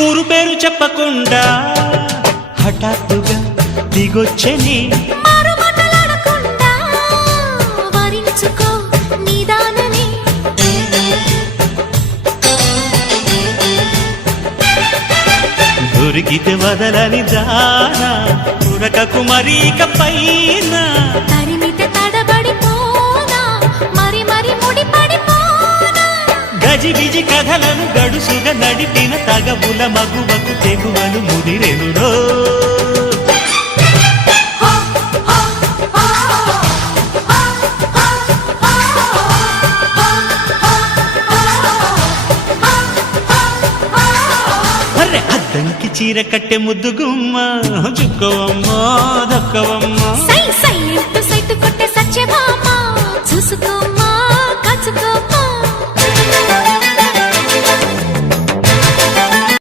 ఊరు పేరు చెప్పకుండా హఠాత్తుగా దిగొచ్చని దొరికితే వదలని దానా ఉరకకు మరీక పైన తరిమితే తడబడిపోనా మరి మరి ముడిపడిపోనా గజిబిజి కథలను గడుసుగా నడిపిన తగవుల మగువకు తెగువలు ముదిరెనురో అద్దంకి చీర కట్టె ముద్దుగుమ్మ చుక్కవమ్మ దక్కవమ్మ సై సై సైట్ కొట్టే సత్యభామ చూసుకో